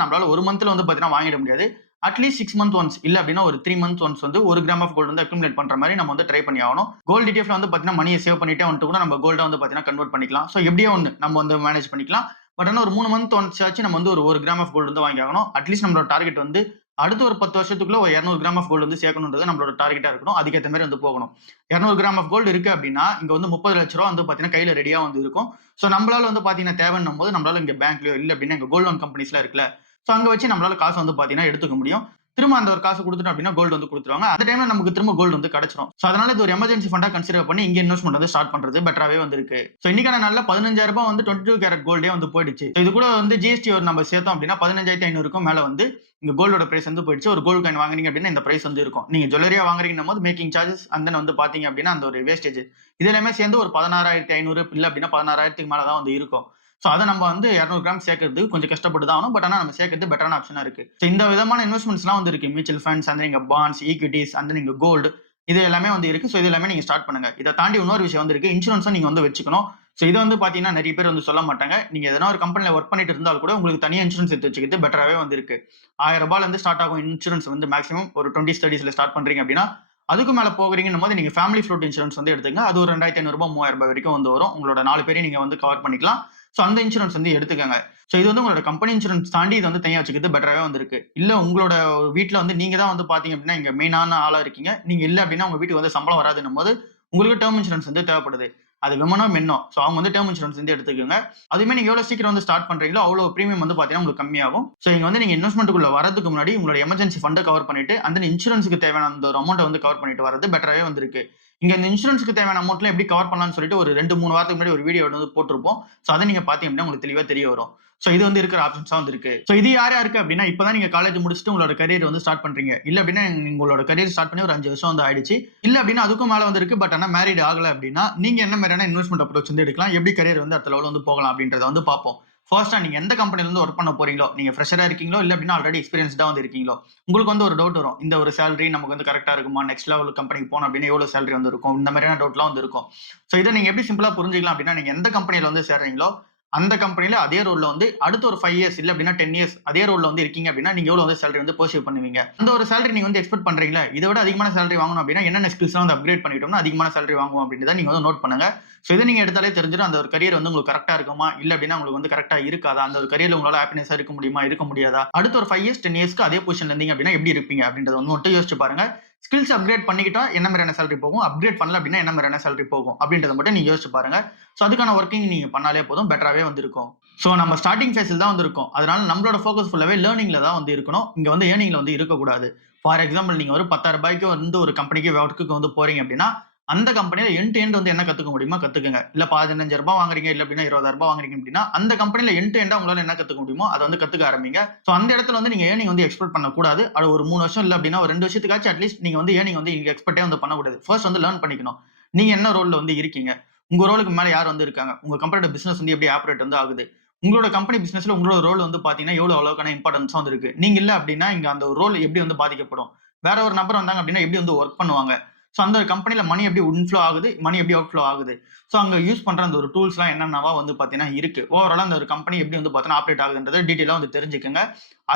நம்மளால 1 மந்த்ல வந்து பாத்தீங்கன்னா வாங்கிட முடியாது. அட்லீஸ்ட் 6 மந்த் ஒன்ஸ் இல்ல அப்படின்னா ஒரு 3 மந்த் ஒன்ஸ் வந்து 1 கிராம் ஆஃப் கோல்டு வந்து அக்யூமுலேட் பண்ற மாதிரி நம்ம வந்து ட்ரை பண்ணி ஆகணும். கோல்டு டிடிஎஃப்ல வந்து பாத்தீங்கன்னா மணியை சேவ் பண்ணிட்டே வந்துட்டு கூட நம்ம கோல்டா வந்து பாத்தீங்கன்னா கன்வெர்ட் பண்ணிக்கலாம். ஸோ எப்படியோ ஒண்ணு நம்ம வந்து மேனேஜ் பண்ணிக்கலாம். பட் ஆனா ஒரு 3 மந்த் ஒன்ஸ் ஆச்சு நம்ம வந்து ஒரு 1 கிராம் ஆஃப் கோல்டு வந்து வாங்கி ஆகணும். அட்லீஸ்ட் நம்மளோட டார்கெட் வந்து அடுத்த ஒரு 10 வருஷத்துக்குள்ள ஒரு 200 கிராம் ஆஃப் கோல்டு வந்து சேர்க்கணும்ன்றது நம்மளோட டார்கெட்டா இருக்கணும். அதுக்கேத்த மாதிரி வந்து போகணும். 200 கிராம் ஆஃப் கோல்டு இருக்கு அப்படின்னா இங்க வந்து 30 லட்ச ரூபா வந்து பாத்தீங்கன்னா கையில ரெடியா வந்து இருக்கும். ஸோ நம்மளால வந்து பாத்தீங்கன்னா தேவைன்னும் போது நம்மளால இங்க பேங்க்லயோ இல்ல அப்படின்னா இங்க கோல்டு லோன் கம்பெனிஸ்லாம் இருக்குல்ல. ஸோ அங்க வச்சு நம்மளால காசு வந்து பாத்தீங்கன்னா எடுத்துக்க முடியும். திரும்ப அந்த ஒரு காசு கொடுத்துட்டோம் அப்படின்னா கோல்டு வந்து கொடுத்துருவாங்க. அந்த டைம்ல நமக்கு திரும்ப கோல்டு வந்து கிடைச்சிரும். ஸோ அதனால இது ஒரு எமர்ஜென்சி ஃபண்டா கன்சிடர் பண்ணி இங்க இன்வெஸ்ட்மெண்ட் வந்து ஸ்டார்ட் பண்றது பெட்டராவே வந்து இருக்கு. ஸோ இன்னைக்கான நாள்ல 15,000 ரூபாய் வந்து 22 கேரட் கோல்டே வந்து போயிடுச்சு. இது கூட வந்து ஜிஎஸ்டி ஒரு நம்ம சேர்த்தோம் அப்படின்னா 15,500க்கும் மேல வந்து இங்க கோல்டோட பிரைஸ் வந்து போயிடுச்சு. ஒரு கோல்டு காயின் வாங்குறீங்க அப்படின்னா இந்த பிரைஸ் வந்து இருக்கும். நீங்க ஜுவல்லரியா வாங்குறீங்கன்னும் போது மேக்கிங் சார்ஜஸ் அண்ட் தென் வந்து பாத்தீங்க அப்படின்னா அந்த ஒரு வேஸ்டேஜ் இது எல்லாமே சேர்ந்து ஒரு 16,500 இல்ல அப்படின்னா 16,000க்கு மேல தான் வந்து இருக்கும். ஸோ அதை நம்ம வந்து 200 கிராம் சேர்க்கறது கொஞ்சம் கஷ்டப்பட்டு தான் ஆகணும். பட் ஆனால் நம்ம சேர்க்கறது பெட்டரான ஆப்ஷனா இருக்கு. ஸோ இந்த விதமான இன்வெஸ்ட்மெண்ட்ஸ்லாம் வந்து இருக்கு. மியூச்சுவல் ஃபண்ட்ஸ் அந்த நீங்க பாண்ட்ஸ், ஈக்விட்டிஸ் அந்த நீங்க கோல்டு இது எல்லாமே வந்து இருக்கு. ஸோ இது எல்லாமே நீங்க ஸ்டார்ட் பண்ணுங்க. இதை தாண்டி இன்னொரு விஷயம் வந்து இருக்கு. இன்சூரன்ஸும் நீங்க வந்து வச்சுக்கணும். ஸோ இதை வந்து பாத்தீங்கன்னா நிறைய பேர் வந்து சொல்ல மாட்டாங்க. நீங்க எதனா ஒரு கம்பெனில ஒர்க் பண்ணிட்டு இருந்தால் கூட உங்களுக்கு தனியா இன்சூரன்ஸ் எடுத்து வச்சுக்கிறது பெட்டராவே வந்து இருக்கு. 1000 ரூபாயில இருந்து ஸ்டார்ட் ஆகும் இன்சூரன்ஸ் வந்து மேக்ஸிமம் ஒரு 20 30ஸ்ல ஸ்டார்ட் பண்றீங்க அப்படின்னா அதுக்கு மேல போகிறீங்கன்னும் போது நீங்க ஃபேமிலி ஃப்ளோட் இன்சூரன்ஸ் வந்து எடுத்துங்க. அது ஒரு 2,500 ரூபாய் 3,000 ரூபாய் வரைக்கும் வந்து வரும். உங்களோட 4 பேரையும் நீங்க வந்து கவர் பண்ணிக்கலாம். ஸோ அந்த இன்சூரன்ஸ் வந்து எடுத்துக்கங்க. ஸோ இது வந்து உங்களோட கம்பெனி இன்சூரன்ஸ் தாண்டி இது வந்து தனியா வச்சுக்கிறது பெட்டராவே வந்திருக்கு. இல்ல உங்களோட வீட்ல வந்து நீங்க தான் வந்து பாத்தீங்க அப்படின்னா இங்க மெயினான ஆளா இருக்கீங்க. நீங்க இல்ல அப்படின்னா உங்க வீட்டுக்கு வந்து சம்பளம் வராதுன்னும் போது உங்களுக்கு டேர்ம் இன்சூரன்ஸ் வந்து தேவைப்படுது. அது விமனோ மென்னோ. ஸோ அவங்க வந்து டேர்ம் இன்சூரன்ஸ் வந்து எடுத்துக்கோங்க. அதுவுமே நீங்க எவ்வளவு சீக்கிரம் வந்து ஸ்டார்ட் பண்றீங்களோ அவ்வளவு பிரீமியம் வந்து பாத்தீங்கன்னா உங்களுக்கு கம்மியாகும். ஸோ இங்க வந்து நீங்க இன்வெஸ்ட்மெண்ட்டுக்குள்ள வரதுக்கு முன்னாடி உங்களோட எமர்ஜென்சி ஃபண்டை கவர் பண்ணிட்டு அந்த இன்சூரன்ஸ்க்கு தேவையான அந்த ஒரு அமௌண்ட்டை வந்து கவர் பண்ணிட்டு வரது பெட்டராவே வந்திருக்கு. இங்க இந்த இன்சூரன்ஸ்க்கு தேவையான அமௌண்ட்ல எப்படி கவர் பண்ணலாம்னு சொல்லிட்டு ஒரு 2-3 வாரத்துக்கு முன்னாடி ஒரு வீடியோ வந்து போட்டிருப்போம். ஸோ அதை நீங்க பாத்தீங்க அப்படின்னா உங்களுக்கு தெளிவா தெரிய வரும். ஸோ இது வந்து இருக்கிற ஆப்ஷன்ஸா வந்து இருக்கு. ஸோ இது யார் யாருக்கு அப்படின்னா இப்பதான் நீங்க காலேஜ் முடிச்சுட்டு உங்களோட கரியர் வந்து ஸ்டார்ட் பண்றீங்க. இல்ல அப்படின்னா உங்களோட கரியர் ஸ்டார்ட் பண்ணி ஒரு 5 வருஷம் வந்து ஆயிடுச்சு. இல்ல அப்படின்னா அதுக்கும் மேல வந்து இருக்கு. பட் ஆனா மேரிட் ஆகல அப்படின்னா நீங்க என்ன மாதிரியான இன்வெஸ்ட்மெண்ட் அப்ரோச் வந்து எடுக்கலாம், எப்படி கரியர் வந்து அடுத்த லெவல் வந்து போகலாம் அப்படின்றத வந்து பார்ப்போம். ஃபர்ஸ்டா நீங்க எந்த கம்பெனில இருந்து ஒர்க் பண்ண போறீங்களோ, நீங்க ஃப்ரெஷரா இருக்கீங்களோ இல்ல அப்படின்னா ஆல்ரெடி எக்ஸ்பீரியன்ஸ்டா வந்து இருக்கீங்களோ, உங்களுக்கு வந்து ஒரு டவுட் வரும். இந்த ஒரு சேலரி நமக்கு வந்து கரெக்ட்டா இருக்குமா? நெக்ஸ்ட் லெவல் கம்பெனிக்கு போனோம் அப்படின்னா எவ்வளவு சேலரி வந்து இருக்கும்? இந்த மாதிரியான டவுட்லாம் வந்து இருக்கும். சோ இத நீங்க எப்படி சிம்பிளா புரிஞ்சுக்கலாம் அப்படின்னா நீங்க எந்த கம்பெனில வந்து சேர்றீங்களோ அந்த கம்பெனில அதே ரோல்ல வந்து அடுத்த ஒரு 5 இயர்ஸ் இல்ல அப்படின்னா 10 இயர்ஸ் அதே ரோல்ல வந்து இருக்கீங்க அப்படின்னா நீங்க எவ்வளவு வந்து சேலரி வந்து பர்சீவ் பண்ணுவீங்க. அந்த ஒரு சேலரி நீங்க வந்து எக்ஸ்பெக்ட் பண்றீங்களா? இதை விட அதிகமான சேலரி வாங்கணும் அப்படின்னா என்னென்ன ஸ்கில்ஸ்லாம் வந்து அப்கிரேட் பண்ணிட்டோம்னா அதிகமான சேலரி வாங்குவோம் அப்படின்றத நீங்க வந்து நோட் பண்ணுங்க. சோ இதை நீங்க எடுத்தாலே தெரிஞ்சிடும் அந்த ஒரு கரியர் வந்து உங்களுக்கு கரெக்ட்டா இருக்குமா? இல்ல அப்படின்னா உங்களுக்கு வந்து கரெக்ட்டா இருக்காதா? அந்த ஒரு கரியர்ல உங்களால ஹாப்பினஸா இருக்க முடியுமா? இருக்க முடியாதா? அடுத்த ஒரு 5 இயர்ஸ் 10 இயர்ஸ்க்கு அதே பொசிஷன்ல இருந்தீங்க அப்படின்னா எப்படி இருப்பீங்க அப்படின்றத வந்து மட்டும் யோசிச்சு பாருங்க. ஸ்கில்ஸ் அப்கிரேட் பண்ணிக்கிட்டா என்ன மாதிரியான சேலரி போகும், அப்கிரேட் பண்ணல அப்படின்னா என்ன மாதிரியான சேலரி போகும் அப்படின்றத மட்டும் நீங்க யோசிச்சு பாருங்க. சோ அதுக்கான ஒர்க்கிங் நீங்க பண்ணாலே போதும் பெட்டராவே வந்து இருக்கும். சோ நம்ம ஸ்டார்டிங் ஃபேஸ்ல தான் வந்து இருக்கோம். அதனால நம்மளோட ஃபோக்கஸ் ஃபுல்லாவே லேர்னிங்ல தான் வந்து இருக்கணும். இங்க வந்து ஏர்னிங்ல வந்து இருக்கக்கூடாது. ஃபார் எக்ஸாம்பிள் நீங்க ஒரு 10,000 ரூபாய்க்கு வந்து ஒரு கம்பெனிக்கு ஒர்க்குக்கு வந்து போறீங்க அப்படின்னா அந்த கம்பெனில எண்ட் டு எண்ட் வந்து என்ன கத்துக்க முடியுமோ கத்துக்குங்க. இல்ல 15,000 ரூபாய் வாங்குறீங்க இல்ல அப்படின்னா 20,000 ரூபாய் வாங்குறீங்க அப்படின்னா அந்த கம்பெனில எண்ட் டு எண்டா உங்களால என்ன கத்துக்க முடியுமோ அதை வந்து கத்துக்க ஆரம்பிங்க. சோ அந்த இடத்துல வந்து நீங்க ஏர்னிங் வந்து எக்ஸ்பெக்ட் பண்ணக்கூடாது. அது ஒரு 3 வருஷம் இல்ல அப்படின்னா ஒரு 2 வருஷத்துக்காச்சும் அட்லீஸ்ட் நீங்க வந்து ஏர்னிங் வந்து இங்க எக்ஸ்பெக்டே வந்து பண்ணக்கூடாது. ஃபர்ஸ்ட் வந்து லேர்ன் பண்ணிக்கணும். நீங்க என்ன ரோல்ல வந்து இருக்கீங்க? உங்க ரோலுக்கு மேல யார் வந்து இருக்காங்க? உங்க கம்பெனியோட பிசினஸ் வந்து எப்படி ஆப்பரேட் வந்து ஆகுது? உங்களோட கம்பெனி பிசினஸ்ல உங்களோட ரோல் வந்து பாத்தீங்கன்னா எவ்வளவு அளவுக்கான இம்பார்ட்டன்ஸா வந்து இருக்கு. நீங்க இல்ல அப்படின்னா இங்க அந்த ரோல் எப்படி வந்து பாதிக்கப்படும்? வேற ஒரு நபர் வந்தாங்க அப்படின்னா எப்படி வந்து ஒர்க் பண்ணுவாங்க? சோ அந்த கம்பெனில மணி எப்படி இன்ஃப்ளோ ஆகுது? மணி எப்படி அவுட் ஃப்ளோ ஆகுது? சோ அங்க யூஸ் பண்ற அந்த ஒரு டூல்ஸ்லாம் என்னென்னவா வந்து பாத்தீங்கன்னா இருக்கு. ஓவராலா அந்த ஒரு கம்பெனி எப்படி வந்து பாத்தீங்கன்னா ஆப்பரேட் ஆகுதுன்றத டீடைலா வந்து தெரிஞ்சுக்கங்க.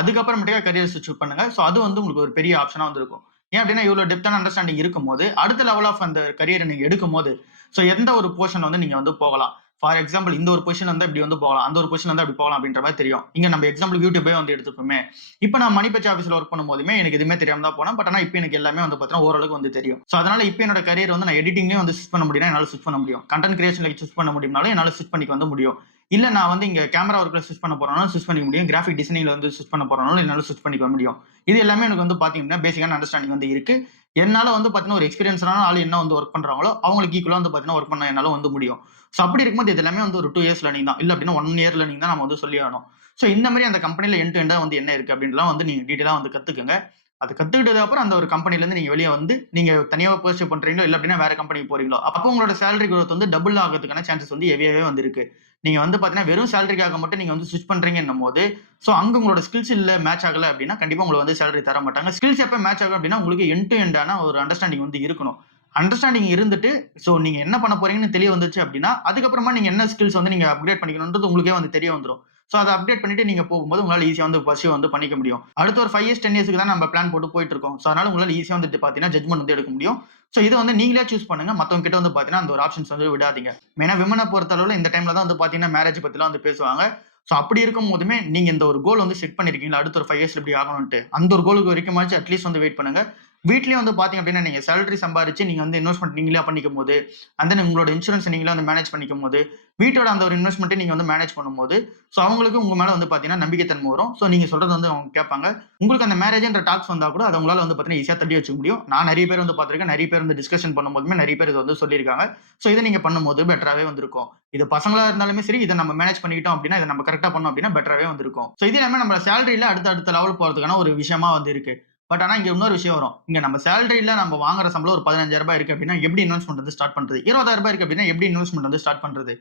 அதுக்கப்புறமேட்டுக்கா கரியர் ஸ்விட்ச் பண்ணுங்க. சோ அது வந்து உங்களுக்கு ஒரு பெரிய ஆப்ஷனா வந்து இருக்கும். ஏன் அப்படின்னா இவ்வளவு டெப்த்தான அண்டர்ஸ்டாண்டிங் இருக்கும்போது அடுத்த லெவல் ஆஃப் அந்த கரியரை நீங்க எடுக்கும்போது சோ எந்த ஒரு போர்ஷன் வந்து நீங்க வந்து போகலாம். ஃபார் எக்ஸாம்பிள் இந்த ஒரு பொசிஷன்ல இருந்தா இப்படி வந்து போகலாம். அந்த ஒரு பொசிஷன்ல இருந்தா இப்படி போகலாம் அப்படின்ற மாதிரி தெரியும். இங்க நம்ம எக்ஸாம்பிள் யூடியூபே வந்து எடுத்துப்போமே. இப்ப நான் மணிபேச் ஆபீஸ்ல ஒர்க் பண்ணும்போதுமே எனக்கு எதுவுமே தெரியாம தான் போனேன். பட் ஆனா இப்ப எனக்கு எல்லாமே வந்து பாத்தீங்கன்னா ஓரளவுக்கு வந்து தெரியும். சோ அதனால இப்ப என்னோட கரியர் வந்து நான் எடிட்டிங்லயே வந்து ஸ்விட்ச் பண்ண முடியும்னா என்னால ஸ்விட்ச் பண்ண முடியும். கண்டென்ட் கிரியேஷன்ல ஸ்விட்ச் பண்ண முடியும்னாலும் என்னால ஸ்விட்ச் பண்ணிக்க வந்து முடியும். இல்ல நான் வந்து இங்க கேமரா ஒர்க்ல ஸ்விட்ச் பண்ண போறேனாலும் ஸ்விட்ச் பண்ணிக்க முடியும். கிராஃபிக் டிசைனிங்ல வந்து ஸ்விட்ச் பண்ண போறேனாலும் என்னால ஸ்விட்ச் பண்ணிக்க முடியும். இது எல்லாமே எனக்கு வந்து பாத்தீங்கன்னா பேசிக்கான அண்டர்ஸ்டாண்டிங் வந்து இருக்கு. என்னால வந்து பாத்தீங்கன்னா ஒரு எக்ஸ்பீரியன்ஸான ஆள் என்ன வந்து ஒர்க் பண்றாங்களோ அவங்களுக்கு ஈக்குவலா வந்து பாத்தீங்கன்னா ஒர்க் பண்ண என்னால வந்து முடியும். சோ அப்படி இருக்கும்போது இது எல்லாமே வந்து ஒரு 2 இயர்ஸ் லேர்னிங் தான். இல்ல அப்படின்னா 1 இயர் லேர்னிங் தான் நம்ம வந்து சொல்லி ஆகணும். சோ இந்த மாதிரி அந்த கம்பெனில எண்ட் டு எண்டா வந்து என்ன இருக்கு அப்படின்றலாம் வந்து நீங்க டீடைலா வந்து கத்துக்கங்க. அது கத்துக்கிட்டதுக்கு அப்புறம் அந்த ஒரு கம்பெனில இருந்து நீங்க வெளிய வந்து நீங்க தனியா பர்சூ பண்றீங்களோ இல்ல அப்படின்னா வேற கம்பெனிக்கு போறீங்களோ அப்போ உங்களோட சேலரி குரோத் வந்து டபுள் ஆகிறதுக்கான சான்சஸ் வந்து ஹெவியாவே வந்து இருக்கு. நீங்க வந்து பாத்தீங்கன்னா வெறும் சேலரிக்காக மட்டும் நீங்க வந்து ஸ்விட்ச் பண்றீங்கன்னும்போது சோ அங்க உங்களோட ஸ்கில்ஸ் இல்ல மேட்ச் ஆகல அப்படின்னா கண்டிப்பா உங்களுக்கு வந்து சேலரி தர மாட்டாங்க. ஸ்கில்ஸ் எப்ப மேட்ச் ஆகும் அப்படின்னா உங்களுக்கு எண்ட் டு எண்டான ஒரு அண்டர்ஸ்டாண்டிங் வந்து இருக்கணும். அண்டர்ஸ்டாண்டிங் இருந்துட்டு, ஸோ நீங்க என்ன பண்ண போறீங்கன்னு தெரிய வந்துச்சு அப்டின்னா, அதுக்கப்புறமா நீங்க என்ன ஸ்கில்ஸ் வந்து நீங்க அப்கிரேட் பண்ணிக்கணும்ன்றது உங்களுக்கே வந்து தெரிய வந்துரும். ஸோ அத அப்டேட் பண்ணிட்டு நீங்க போகும்போது உங்களால ஈஸியா வந்து பர்ஸ்யூ வந்து பண்ணிக்க முடியும். அடுத்த ஒரு 5 இயர்ஸ், 10 இயர்ஸ்க்கு தான் நம்ம பிளான் போட்டு போயிட்டு இருக்கோம். ஸோ அதனால உங்களால ஈஸியா வந்துட்டு பார்த்தீங்கன்னா, ஜட்ஜ்மென்ட் வந்து எடுக்க முடியும். ஸோ இத வந்து நீங்களே சூஸ் பண்ணுங்க. மத்தவங்க கிட்ட வந்து பார்த்தீங்கன்னா, அந்த ஒரு ஆப்ஷன்ஸ் வந்து விடாதீங்க. மெயினா விமன பொறுத்தளவுல இந்த டைம்ல தான் வந்து பார்த்தீங்கன்னா, மேரேஜ் பத்திலாம் வந்து பேசுவாங்க. ஸோ அப்படி இருக்கும்போதுமே நீங்க இந்த ஒரு கோல் வந்து செட் பண்ணியிருக்கீங்களா? அடுத்த ஒரு 5 இயர்ஸ்ல இப்படி ஆகணும்ன்ட்டு. அந்த ஒரு கோலுக்கு வரைக்குமாச்சும் அட்லீஸ்ட் வந்து வெயிட் பண்ணுங்க. வீட்லயே வந்து பார்த்தீங்க அப்படின்னா, நீங்க சேலரி சம்பாரிச்சு நீங்க வந்து இன்வெஸ்ட்மென்ட் நீங்களே பண்ணிக்கும்போது, அண்ட் தென் உங்களோட இன்சூரன்ஸ நீங்களே வந்து மேனேஜ் பண்ணிக்கும்போது, வீட்டோட அந்த ஒரு இன்வெஸ்ட்மென்ட்ட நீங்க வந்து மேனேஜ் பண்ணும்போது, ஸோ அவங்களுக்கு உங்க மேல வந்து பார்த்தீங்கன்னா நம்பிக்கை தன்மை வரும். ஸோ நீங்க சொல்றது வந்து அவங்க கேட்பாங்க. உங்களுக்கு அந்த மேரேஜ்ன்ற டாக்ஸ் வந்தா கூட அத உங்களால வந்து பார்த்தீங்கன்னா ஈஸியா தட்டி வச்சுக்க முடியும். நான் நெறைய பேர் வந்து பார்த்திருக்கேன். நெறைய பேர் வந்து டிஸ்கஷன் பண்ணும்போதுமே நெறைய பேர் இத வந்து சொல்லியிருக்காங்க. ஸோ இத நீங்க பண்ணும்போது பெட்டராவே வந்திருக்கும். இது பசங்களா இருந்தாலுமே சரி, இத நம்ம மேனேஜ் பண்ணிக்கிட்டோம் அப்படின்னா, இத நம்ம கரெக்ட்டா பண்ணோம் அப்படின்னா பெட்டராவே வந்திருக்கும். ஸோ இது எல்லாமே நம்ம சேலரில அடுத்த அடுத்த லெவல் போறதுக்கான ஒரு விஷயமா வந்து இருக்கு. பட் ஆனா இங்க இன்னொரு விஷயம் வரும். இங்க நம்ம சேலரில நம்ம வாங்குற சம்பளம் ஒரு ரூ. 15,000 இருக்கு அப்படின்னா, எப்படி இன்வெஸ்ட்மென்ட் வந்து ஸ்டார்ட் பண்றது? ரூ. 20,000 இருக்கு அப்படின்னா, எப்படி இன்வெஸ்ட்மென்ட் வந்து ஸ்டார்ட் பண்றது?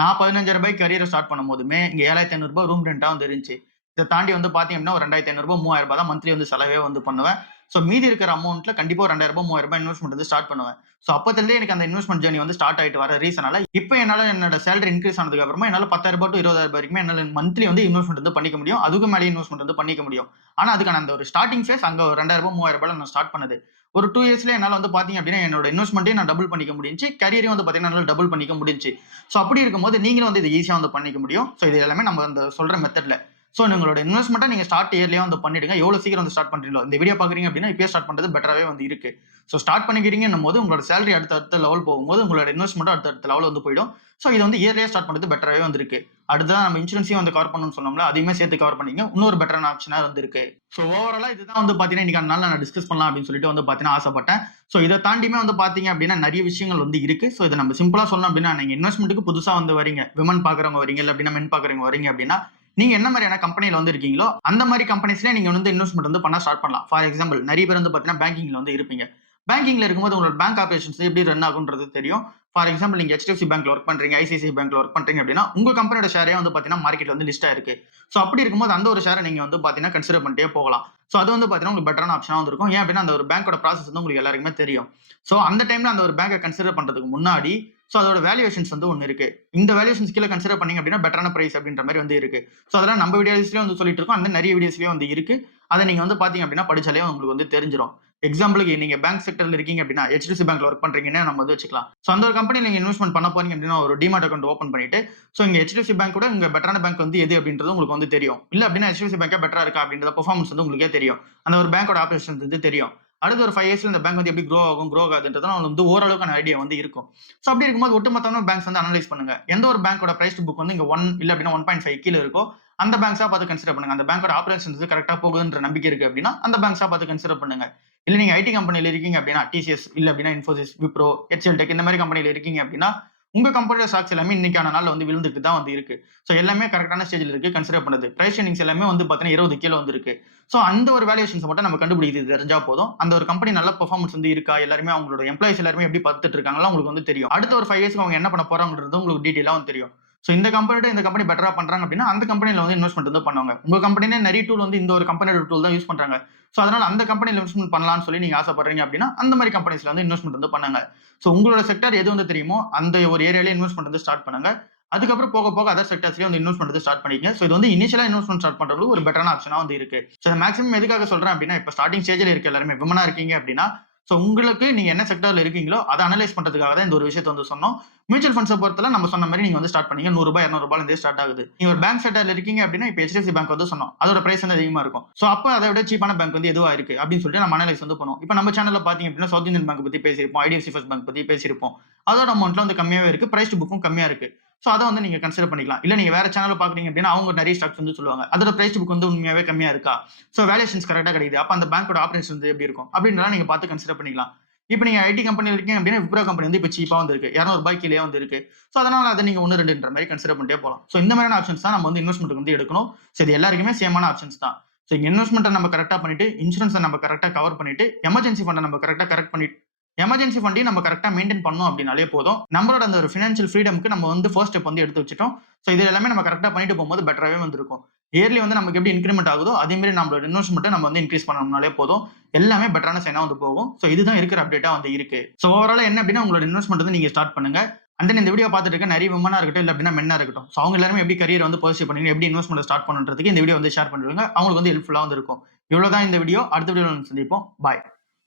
நான் ரூ. 15,000 கரியர ஸ்டார்ட் பண்ணும்போதுமே, இங்க ரூ. 7,500 ரூம் ரென்ட்டா வந்து இருந்துச்சு. இத தாண்டி வந்து பார்த்தீங்க அப்படின்னா, ஒரு ரூ. 2,500 ரூ. 3,000 தான் மந்த்லி வந்து செலவே வந்து பண்ணுவேன். ஸோ மீதி இருக்கிற அமௌண்ட்ல கண்டிப்பா ஒரு ரூ. 2,000 ரூ. 3,000 இன்வெஸ்ட்மென்ட் வந்து ஸ்டார்ட் பண்ணுவேன். ஸோ அப்பத்திலிருந்தே எனக்கு அந்த இன்வெஸ்ட்மென்ட் ஜர்னி வந்து ஸ்டார்ட் ஆயிட்டு வர ரீசனால, இப்ப என்னால என்னோட சேலரி இன்கிரீஸ் ஆனதுக்கு அப்புறமா என்னால ரூ. 10,000 டூ ரூ. 20,000 வரைக்குமே என்னால மந்த்லி வந்து இன்வெஸ்ட்மென்ட் வந்து பண்ணிக்க முடியும். அதுக்கும் மேலயும் இன்வெஸ்ட்மென்ட் வந்து பண்ணிக்க முடியும். ஆனா அதுக்கான அந்த ஒரு ஸ்டார்ட்டிங் ஃபேஸ் அங்க ஒரு ரூ. 2,000 ரூ. 3,000 நான் ஸ்டார்ட் பண்ணது. ஒரு 2 இயர்ஸ்ல என்னால வந்து பார்த்தீங்க அப்படின்னா, என்னோட இன்வெஸ்ட்மென்ட்டையும் நான் டபுள் பண்ணிக்க முடிஞ்சுச்சு. கேரியரையும் வந்து பார்த்தீங்கன்னா, என்னால டபுள் பண்ணிக்க முடிஞ்சுச்சு. ஸோ அப்படி இருக்கும்போது நீங்களும் வந்து இத ஈஸியா வந்து பண்ணிக்க முடியும். ஸோ இது எல்லாமே நம்ம அந்த சொல்ற மெத்தட்ல. ஸோ உங்களோட இன்வெஸ்ட்மென்ட்ட நீங்க ஸ்டார்ட் இயர்லியா வந்து பண்ணிடுங்க. எவ்வளோ சீக்கிரம் வந்து ஸ்டார்ட் பண்றீங்களோ, இந்த வீடியோ பார்க்குறீங்க அப்படின்னா, இப்பயே ஸ்டார்ட் பண்றது பெட்டராவே வந்து இருக்கு. ஸோ ஸ்டார்ட் பண்ணிக்கிறீங்கன்னும்போது, உங்களோட சேலரி அடுத்த அடுத்த லெவல் போகும்போது, உங்களோட இன்வெஸ்ட்மென்ட்டும் அடுத்த அடுத்த லெவல் வந்து போயிடும். ஸோ இது வந்து இயர்லியா ஸ்டார்ட் பண்றது பெட்டராவே வந்து இருக்கு. அடுத்ததா நம்ம இன்சூரன்ஸையும் வந்து கவர் பண்ணணும்னு சொன்னோம்ல, அதையுமே சேர்த்து கவர் பண்ணீங்க. இன்னொரு பெட்டரான ஆப்ஷனா வந்து இருக்கு. ஸோ ஓவராலா இதுதான் வந்து பார்த்தீங்கன்னா, இன்னைக்கான நாள்ல நான் டிஸ்கஸ் பண்ணலாம் அப்படின்னு சொல்லிட்டு வந்து பார்த்தீங்கன்னா ஆசைப்பட்டேன். ஸோ இத தாண்டியுமே வந்து பார்த்தீங்க அப்படின்னா, நெறைய விஷயங்கள் வந்து இருக்கு. ஸோ இத நம்ம சிம்பிளா சொல்லணும் அப்படின்னா, நீங்க இன்வெஸ்ட்மென்ட்க்கு புதுசா வந்து வரீங்க. விமன் பார்க்குறவங்க வரீங்க, இல்ல அப்படின்னா மென் பார்க்குறவங்க வரீங்க அப்படின்னா, நீங்க என்ன மாரியான கம்பெனில வந்து இருக்கீங்களோ, அந்த மாரி கம்பெனிஸ்ல நீங்க வந்து இன்வெஸ்ட்மென்ட் வந்து பண்ண ஸ்டார்ட் பண்ணலாம். ஃபார் எக்ஸாம்பிள் நெறைய பேர் வந்து பார்த்தீங்கன்னா, பேங்கிங்ல வந்து இருப்பீங்க. பேங்கிங்ல இருக்கும்போது உங்களோட பேங்க் ஆப்பரேஷன்ஸ் எப்படி ரன் ஆகும்ன்றது தெரியும். ஃபார் எக்ஸாம்பிள் நீங்க HDFC பேங்க்ல ஒர்க் பண்றீங்க, ஐசிஐசிஐ பேங்க்ல ஒர்க் பண்றீங்க அப்படின்னா, உங்க கம்பெனியோட ஷேரே வந்து பார்த்தீங்கன்னா, மார்க்கெட்ல வந்து லிஸ்ட் ஆயிருக்கு. ஸோ அப்படி இருக்கும்போது அந்த ஒரு ஷேர நீங்க வந்து பார்த்தீங்கன்னா, கன்சிடர் பண்ணிட்டே போகலாம். ஸோ அது வந்து பார்த்தீங்கன்னா, உங்களுக்கு பெட்டரான ஆப்ஷனா வந்து இருக்கும். ஏன் அப்படின்னா, அந்த ஒரு பேங்கோட ப்ராசஸ் வந்து உங்களுக்கு எல்லாருக்குமே தெரியும். ஸோ அந்த டைம்ல அந்த ஒரு பேங்க கன்சிடர் பண்றதுக்கு முன்னாடி, ஸோ அதோட வேல்யூவேஷன்ஸ் வந்து ஒண்ணு இருக்கு. இந்த வேல்யூவேஷன்ஸ் கீழ கன்சிடர் பண்ணீங்க அப்படின்னா, பெட்டரான பிரைஸ் அப்படின்ற மாரி வந்து இருக்கு. ஸோ அதெல்லாம் நம்ம வீடியோஸ்லயும் வந்து சொல்லிட்டு இருக்கோம். அந்த நெறைய வீடியோஸ்லயும் வந்து இருக்கு. அத நீங்க வந்து பார்த்தீங்க அப்படின்னா, படிச்சாலே உங்களுக்கு வந்து தெரிஞ்சிரும். எக்ஸாம்பிளுக்கு நீங்க பேங்க் செக்டர்ல இருக்கீங்க அப்படின்னா, HDFC பேங்க்ல ஒர்க் பண்றீங்கன்னு நம்ம வந்து வச்சுக்கலாம். ஸோ அந்த ஒரு கம்பெனில நீங்க இன்வெஸ்ட்மென்ட் பண்ண போறீங்க அப்படின்னா, ஒரு டிமாட் அக்கவுண்ட் ஓப்பன் பண்ணிட்டு, ஸோ இங்க HDFC பேங்கோட இங்க பெட்டரான பேங்க் வந்து எது அப்படின்றது உங்களுக்கு வந்து தெரியும். இல்ல அப்படின்னா HDFC பேங்கே பெட்டரா இருக்கா அப்படின்ற பெர்ஃபார்மன்ஸ் வந்து உங்களுக்கே தெரியும். அந்த ஒரு பேங்கோட ஆப்பரேஷன்ஸ் வந்து தெரியும். அடுத்த ஒரு 5 இயர்ஸ்ல இந்த பேங்க் வந்து எப்படி குரோ ஆகும், குரோ ஆகாதுன்றதும் உங்களுக்கு வந்து ஓரளவுக்கான ஐடியா வந்து இருக்கும். ஸோ அப்படி இருக்கும்போது ஒட்டுமொத்தமான பேங்க்ஸ் வந்து அனலைஸ் பண்ணுங்க. எந்த ஒரு பேங்கோட பிரைஸ் டு புக் வந்து இங்க 1 இல்ல அப்படின்னா 1.5 கீழ இருக்கோ, அந்த பேங்க்ஸா பார்த்து கன்சிடர் பண்ணுங்க. அந்த பேங்கோட ஆப்பரேஷன்ஸ் கரெக்ட்டா போகுதுன்ற நம்பிக்கை இருக்கு அப்படின்னா, அந்த பேங்க்ஸா பார்த்து கன்சிடர் பண்ணுங்க. இல்ல நீங்க ஐடி கம்பெனில இருக்கீங்க அப்படின்னா, TCS இல்ல அப்படின்னா Infosys, Wipro, HCL Tech இந்த மாரி கம்பெனில இருக்கீங்க அப்படின்னா, உங்க கம்பெனியோட ஸ்டாக்ஸ் எல்லாமே இன்னைக்கான நாள்ல வந்து விழுந்துட்டு தான் வந்து இருக்கு. ஸோ எல்லாமே கரெக்ட்டான ஸ்டேஜ்ல இருக்கு கன்சிடர் பண்ணது. பிரைஸ் எர்னிங்ஸ் எல்லாமே வந்து பார்த்தீங்கன்னா 20 கீழ வந்திருக்கு. ஸோ அந்த ஒரு வேல்யூவேஷன்ஸ மட்டும் நம்ம கண்டுபிடிக்கிறது தெரிஞ்சா போதும். அந்த ஒரு கம்பெனி நல்ல பெர்ஃபார்மன்ஸ் வந்து இருக்கா? எல்லாருமே அவங்களோட எம்ப்ளாயீஸ் எல்லாருமே எப்படி பார்த்துட்டு இருக்காங்கலாம் உங்களுக்கு வந்து தெரியும். அடுத்த ஒரு 5 இயர்ஸ்க்கு அவங்க என்ன பண்ண போறாங்கன்றது உங்களுக்கு டீட்டெயிலா வந்து தெரியும். ஸோ இந்த கம்பெனியோட இந்த கம்பெனி பெட்டரா பண்றாங்க அப்படின்னா, அந்த கம்பெனில வந்து இன்வெஸ்ட்மென்ட் வந்து பண்ணுவாங்க. உங்க கம்பெனிலே நெறைய டூல் வந்து இந்த ஒரு கம்பெனியோட டூல் தான் யூஸ் பண்றாங்க. ஸோ அதனால அந்த கம்பெனில இன்வெஸ்ட்மென்ட் பண்ணலாம்னு சொல்லி நீங்க ஆசைப்படுறீங்க அப்படின்னா, அந்த மாரி கம்பெனிஸ்ல வந்து இன்வெஸ்ட்மென்ட் வந்து பண்ணுங்க. ஸோ உங்களோட செக்டார் எது வந்து தெரியுமோ, அந்த ஒரு ஏரியால இன்வெஸ்ட்மென்ட் வந்து ஸ்டார்ட் பண்ணுங்க. அதுக்கப்புறம் போக போக அதர் செக்டார்ஸ்லயும் வந்து இன்வெஸ்ட்மென்ட் வந்து ஸ்டார்ட் பண்ணிக்கங்க. ஸோ இது வந்து இனிஷியலா இன்வெஸ்ட்மென்ட் ஸ்டார்ட் பண்றவங்களுக்கு ஒரு பெட்டரான ஆப்ஷனா வந்து இருக்கு. ஸோ மேக்ஸிமம் எதுக்காக சொல்றேன் அப்படின்னா, இப்ப ஸ்டார்ட்டிங் ஸ்டேஜ்ல இருக்க எல்லாருமே விமனா இருக்கீங்க அப்படின்னா, ஸோ உங்களுக்கு நீங்க என்ன செக்டார்ல இருக்கீங்களோ, அத அனலைஸ் பண்றதுக்காக தான் இந்த ஒரு விஷயத்த வந்து சொன்னோம். மியூச்சுவல் ஃபண்ட்ஸ பொறுத்தல நம்ம சொன்ன மாரி நீங்க வந்து ஸ்டார்ட் பண்ணீங்க. ரூ. 100 ரூ. 200 ஸ்டார்ட் ஆகுது. நீங்க ஒரு பேங்க் செக்டார்ல இருக்கீங்க அப்படின்னா, இப்ப HDFC பேங்க் வந்து சொன்னோம். அதோட பிரைஸ் வந்து அதிகமா இருக்கும். சோ அப்ப அத விட சீப்பான பேங்க் வந்து எதுவா இருக்கு அப்படின்னு சொல்லிட்டு நம்ம அனலைஸ் வந்து பண்ணுவோம். இப்ப நம்ம சேனல்ல பார்த்தீங்க அப்படின்னா, சவுத் இந்தியன் பேங்க் பத்தி பேசியிருப்போம். IDFC ஃபர்ஸ்ட் பேங்க் பத்தி பேசியிருப்போம். அதோட அமௌண்ட்லாம் வந்து கம்மியாவே இருக்கு. பிரைஸ் டு புக்கும் கம்மியா இருக்கு. சோ அத வந்து நீங்க கன்சிடர் பண்ணிக்கலாம். இல்ல நீங்க வேற சேனல்ல பார்க்குறீங்க அப்படின்னா, அவங்க நெறைய ஸ்டாக்ஸ் வந்து சொல்லுவாங்க. அதோட பிரைஸ் டு புக் வந்து உண்மையாவே கம்மியா இருக்கா? சோ வேல்யூவேஷன்ஸ் கரெக்ட்டா கிடைக்குது. அப்ப அந்த பேங்கோட ஆப்பரேஷன்ஸ் வந்து எப்படி இருக்கும்? அப்படின்றதெல்லாம் நீங்க பார்த்து கன்சிடர் பண்ணிக்கலாம். இப்ப நீங்க ஐடி கம்பெனில இருக்கீங்க அப்படின்னா, விப்ரோ கம்பெனி வந்து இப்ப சீப்பா வந்து இருக்கு. ரூ. 200 கீழயே வந்து இருக்கு. சோ அதனால அத நீங்க 1, 2ன்ற மாரி கன்சிடர் பண்ணிட்டே போலாம். சோ இந்த மாதிரியான ஆப்ஷன்ஸ் தான் நம்ம வந்து இன்வெஸ்ட்மென்ட்க்கு வந்து எடுக்கணும். சோ இது எல்லாருக்குமே சேமான ஆப்ஷன்ஸ் தான். சோ இன்வெஸ்ட்மென்ட்ட நம்ம கரெக்ட்டா பண்ணிட்டு, இன்சூரன்ஸ நம்ம கரெக்ட்டா கவர் பண்ணிட்டு, எமர்ஜென்சி ஃபண்ட நம்ம கரெக்ட்டா கரெக்ட் பண்ணிட்டு எமர்ஜென்சி ஃபண்டையும் நம்ம கரெக்ட்டா மெயின்டெயின் பண்ணோம் அப்படின்னாலே போதும். நம்மளோட அந்த ஒரு பினான்சியல் ஃப்ரீடம்க்கு நம்ம வந்து ஃபர்ஸ்ட் ஸ்டெப் வந்து எடுத்து வச்சுட்டோம். சோ இது எல்லாமே நம்ம கரெக்ட்டா பண்ணிட்டு போகும்போது பெட்டராவே வந்து இருக்கும். இயர்லி வந்து நமக்கு எப்படி இன்க்ரிமெண்ட் ஆகுதோ அதே மாதிரி நம்மளோட இன்வெஸ்ட்மெண்ட்டை நம்ம வந்து இன்க்ரீஸ் பண்ணோம்னாலே போதும், எல்லாமே பெட்டரான சைனா வந்து போகும். ஸோ இதுதான் இருக்கிற அப்டேட்டா வந்து இருக்கு. ஸோ ஓவரால் என்ன அப்படின்னா உங்களோட இன்வெஸ்ட்மெண்ட் வந்து நீங்க ஸ்டார்ட் பண்ணுங்க. அண்ட் தென் இந்த வீடியோ பார்த்துட்டு இருக்க நிறைய விமனா இருக்கட்டும், இல்ல அப்படின்னா மென்னா இருக்கட்டும். ஸோ அவங்க எல்லாருமே எப்படி கரியர் வந்து பர்சியூ பண்ணீங்க, எப்படி இன்வெஸ்ட்மெண்ட் ஸ்டார்ட் பண்ணுன்றதுக்கு இந்த வீடியோ வந்து ஷேர் பண்ணுவீங்க. அவங்களுக்கு வந்து ஹெல்ப்ஃபுல்லா வந்து இருக்கும். இவ்வளவுதான் இந்த வீடியோ. அடுத்த வீடியோல சந்திப்போம். பாய்.